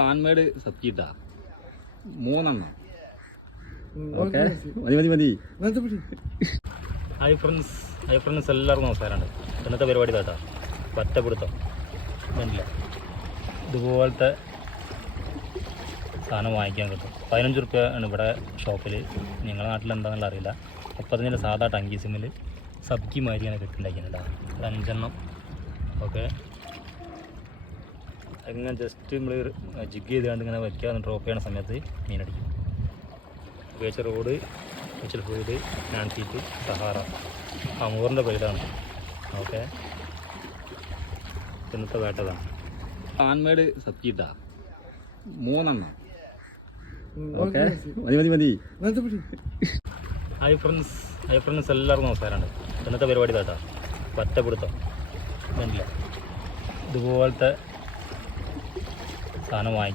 Hand സബ്ജീട്ടാ 3 okay മതി. Hi friends എല്ലാവർക്കും നമസ്കാരമുണ്ട്. ഇന്നത്തെ പരിപാടി കേട്ടോ പറ്റപ്പിടുത്തം ഇല്ല ഇതുപോലത്തെ സാധനം വാങ്ങിക്കാൻ കിട്ടും. 15 റുപ്യ ആണ് ഇവിടെ ഷോപ്പിൽ. നിങ്ങളുടെ നാട്ടിൽ എന്താണെന്നുള്ള അറിയില്ല. 30 സാധാ ടങ്കി സിമ്മിൽ സബ്ജി മാതിരിയാണ് കിട്ടുന്നുണ്ടാക്കിയിട്ടുണ്ടാ. ഒരു 5 എണ്ണം ഓക്കെ. അങ്ങനെ ജസ്റ്റ് നമ്മൾ ജിഗ് ചെയ്തുകൊണ്ട് ഇങ്ങനെ വയ്ക്കുക. ഡ്രോപ്പ് ചെയ്യുന്ന സമയത്ത് മീനടിക്കും. ഉപയോഗിച്ച റോഡ് വെച്ചൽ ഫീഡ് നാൻസീറ്റ് സഹാറ അമൂറിൻ്റെ പേരാണ് ഓക്കെ. ഇന്നത്തെ വേട്ടതാണ് ഹാൻഡ് സബ്ജീട്ടാ 3 ഓക്കെ മതി. ഹായ് ഫ്രണ്ട്സ് എല്ലാവർക്കും നമസ്കാരമുണ്ട്. ഇന്നത്തെ പരിപാടി കേട്ടോ പറ്റപ്പിടുത്തം ഇല്ല ഇതുപോലത്തെ സാധനം വാങ്ങിക്കാം.